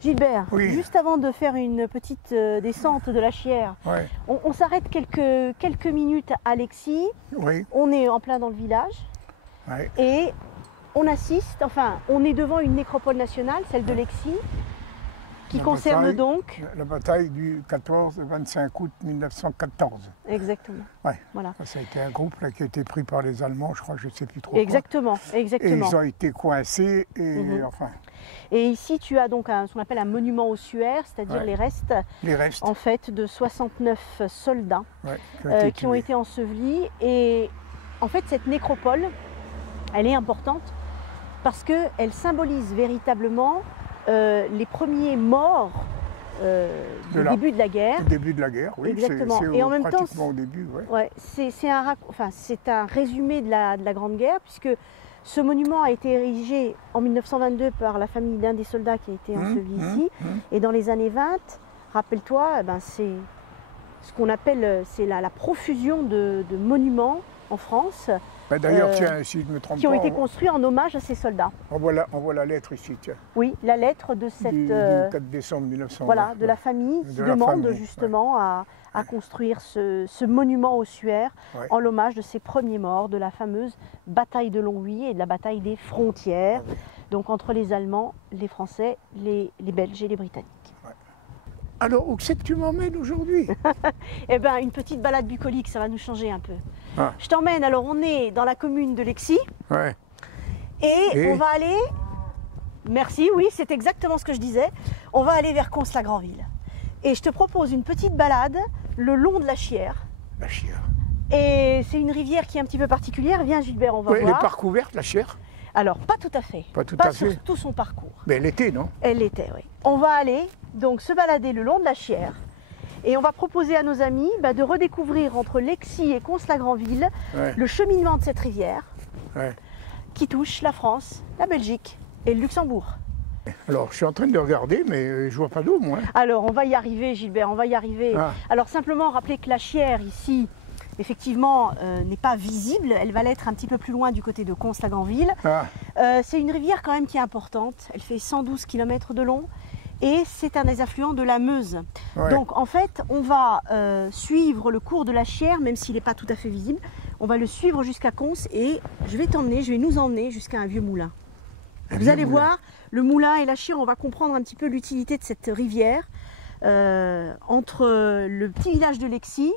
Gilbert, Oui. juste avant de faire une petite descente de la Chière, Ouais. on s'arrête quelques minutes à Lexie. Oui. On est en plein dans le village Ouais. et on assiste, enfin, on est devant une nécropole nationale, celle de Lexie, qui La concerne bataille- donc... La bataille du 14-25 août 1914. Exactement. Ouais. Voilà. Ça a été un groupe là, qui a été pris par les Allemands, je crois, je ne sais plus trop quoi. Exactement, Et exactement. ils ont été coincés et enfin, Et ici, tu as donc ce qu'on appelle un monument ossuaire, c'est-à-dire Ouais. les restes les restes en fait de 69 soldats ouais, qui ont tués. été ensevelis. Et en fait, cette nécropole, elle est importante parce qu'elle symbolise véritablement les premiers morts du début de la guerre. Au début de la guerre, oui. Exactement. C'est Et en même temps, pratiquement au début, ouais. Ouais, c'est un résumé de la Grande Guerre, puisque ce monument a été érigé en 1922 par la famille d'un des soldats qui a été enseveli ici. Et dans les années 20, rappelle-toi, eh ben, c'est ce qu'on appelle la profusion de monuments en France Ben, d'ailleurs, tiens, si je ne me trompe qui ont pas, été construits en hommage à ces soldats. on voit la lettre ici, tiens, Oui, la lettre de cette... du 4 décembre 1920. Voilà, de la famille qui De la demande famille, justement à construire ce monument ossuaire Ouais. en l'hommage de ces premiers morts de la fameuse bataille de Longwy et de la bataille des frontières, donc entre les Allemands, les Français, les Belges et les Britanniques. Alors, où c'est que tu m'emmènes aujourd'hui? Eh bien, une petite balade bucolique, ça va nous changer un peu. Ah. Je t'emmène, alors on est dans la commune de Lexie Ouais. et on va aller... Merci, oui, c'est exactement ce que je disais. On va aller vers Cons-la-Granville. Et je te propose une petite balade le long de la Chière. La Chière. Et c'est une rivière qui est un petit peu particulière. Viens Gilbert, on va Oui, elle est voir. pas recouverte, la Chière? Alors, pas tout à fait. Pas tout à sur fait. tout son parcours. Mais elle était, non? Elle l'était, oui. On va aller donc se balader le long de la Chière. Et on va proposer à nos amis de redécouvrir entre Lexie et Cons-la-Granville Ouais. le cheminement de cette rivière Ouais. qui touche la France, la Belgique et le Luxembourg. Alors, je suis en train de regarder, mais je vois pas d'eau, moi. Alors, on va y arriver, Gilbert, on va y arriver. Ah. Alors, simplement rappeler que la Chière, ici, effectivement, n'est pas visible. Elle va l'être un petit peu plus loin du côté de Cons-la-Granville. Ah, C'est une rivière quand même qui est importante. Elle fait 112 km de long et c'est un des affluents de la Meuse. ouais. Donc, en fait, on va suivre le cours de la Chière, même s'il n'est pas tout à fait visible. On va le suivre jusqu'à Cons et je vais nous emmener jusqu'à un vieux moulin. Un Vous vieux allez moulin. voir, le moulin et la Chière, on va comprendre un petit peu l'utilité de cette rivière entre le petit village de Lexie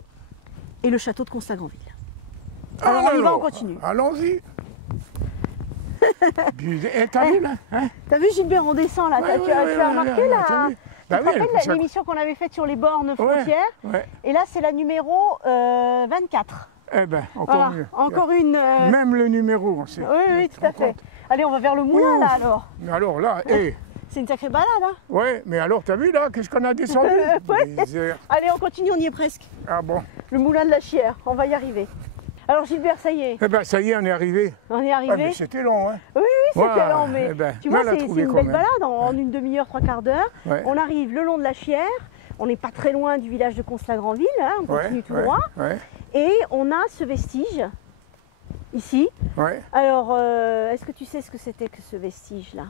et le château de Cons-la-Granville. Alors, on y va, on continue. Allons-y. T'as vu, là, hein? T'as vu Gilbert, on descend là, Ouais, tu as ouais, remarqué ouais, là t'as vu. Bah Tu te oui, rappelles ça- l'émission qu'on avait faite sur les bornes Ouais, frontières? ouais. Et là, c'est la numéro 24. Eh ben, encore Voilà, mieux. encore une... Même le numéro, on sait. Oui, oui, tout à Encore. fait. Allez, on va vers le moulin là alors. Mais alors là, C'est une sacrée balade, hein. ouais, mais alors t'as vu là, qu'est-ce qu'on a descendu? Ouais. Misère. Allez, on continue, on y est presque. Ah bon. Le moulin de la Chière, on va y arriver. Alors Gilbert, ça y est, Eh ben ça y est, on est arrivé. on est Ah, arrivé. mais c'était long, hein. Oui, c'était Ouais, lent, mais eh ben, tu vois, mal à c'est trouver une quand belle même. balade en une demi-heure, trois quarts d'heure. Ouais. On arrive le long de la Chière, on n'est pas très loin du village de Cons-la-Granville, hein, on continue tout droit. Ouais, Et on a ce vestige, ici. ouais. Alors, est-ce que tu sais ce que c'était que ce vestige-là?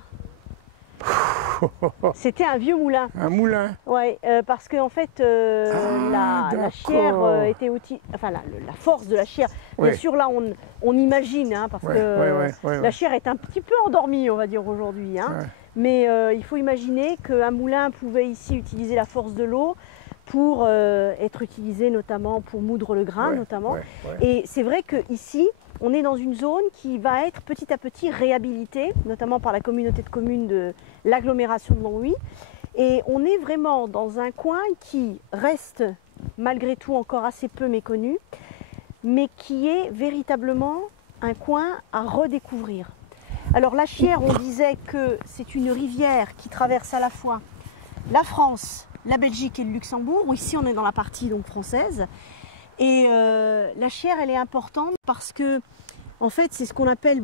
C'était un vieux moulin. Un moulin. Ouais, parce qu'en fait, la d'accord. Chière était enfin la force de la Chière. Bien Ouais. sûr, là, on imagine, hein, parce Ouais, que ouais. la Chière est un petit peu endormie, on va dire aujourd'hui. Hein. Ouais. Mais il faut imaginer qu'un moulin pouvait ici utiliser la force de l'eau pour être utilisé notamment pour moudre le grain, Ouais, notamment. ouais. Et c'est vrai qu'ici, on est dans une zone qui va être petit à petit réhabilitée, notamment par la communauté de communes de l'agglomération de Longwy. Et on est vraiment dans un coin qui reste malgré tout encore assez peu méconnu, mais qui est véritablement un coin à redécouvrir. Alors la Chière, on disait que c'est une rivière qui traverse à la fois la France, la Belgique et le Luxembourg. Ici, on est dans la partie donc française. Et la Chière, elle est importante parce que, en fait, c'est ce qu'on appelle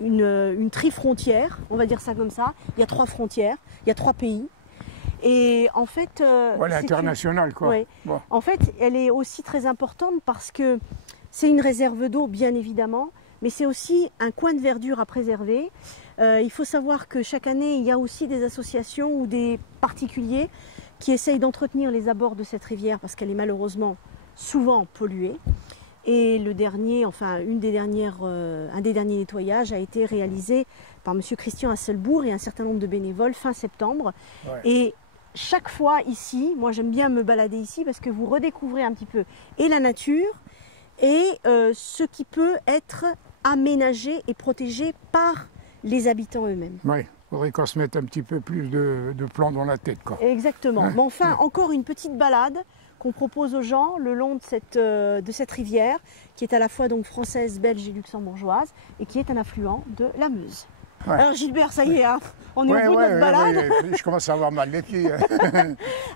une tri-frontière, on va dire ça comme ça. Il y a 3 frontières, il y a 3 pays. Et en fait, Voilà, international, quoi. Ouais. Bon. En fait, elle est aussi très importante parce que c'est une réserve d'eau, bien évidemment, mais c'est aussi un coin de verdure à préserver. Il faut savoir que chaque année, il y a aussi des associations ou des particuliers qui essayent d'entretenir les abords de cette rivière parce qu'elle est malheureusement souvent polluée. Et le dernier, enfin un des derniers nettoyages a été réalisé par M. Christian Hasselbourg et un certain nombre de bénévoles fin septembre. Ouais. Et chaque fois ici, moi j'aime bien me balader ici parce que vous redécouvrez un petit peu et la nature et ce qui peut être aménagé et protégé par les habitants eux-mêmes. Oui, il faudrait qu'on se mette un petit peu plus de plomb dans la tête, quoi. Exactement. Mais enfin, encore une petite balade qu'on propose aux gens le long de cette rivière qui est à la fois donc française, belge et luxembourgeoise et qui est un affluent de la Meuse. Ouais. Alors Gilbert, ça y est, hein, on est Ouais, au bout de ouais, notre balade. je commence à avoir mal les pieds.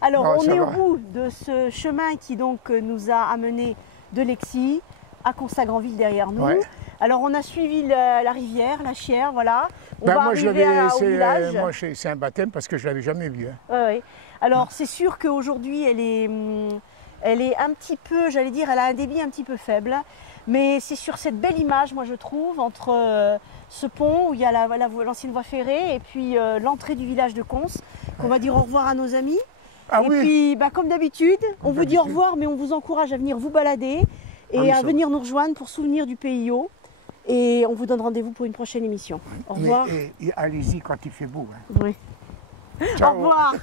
Alors Non, on ça est au va. bout de ce chemin qui donc nous a amené de Lexie à Consagranville derrière nous. Ouais. Alors on a suivi la rivière, la Chière, voilà. On va Moi, arriver au village. moi, c'est un baptême parce que je ne l'avais jamais vu. Hein. Ouais, ouais. Alors c'est sûr qu'aujourd'hui elle est un petit peu, j'allais dire, elle a un débit un petit peu faible. Mais c'est sur cette belle image, moi je trouve, entre ce pont où il y a l'ancienne voie ferrée et puis l'entrée du village de Cons, qu'on va dire au revoir à nos amis. Ah et oui. puis comme d'habitude, on vous dit au d'habitude. revoir, mais on vous encourage à venir vous balader et Ah oui, à ça. venir nous rejoindre pour souvenir du PIO. Et on vous donne rendez-vous pour une prochaine émission. Au revoir. Et allez-y quand il fait beau. Hein. Oui. Ciao. Au revoir.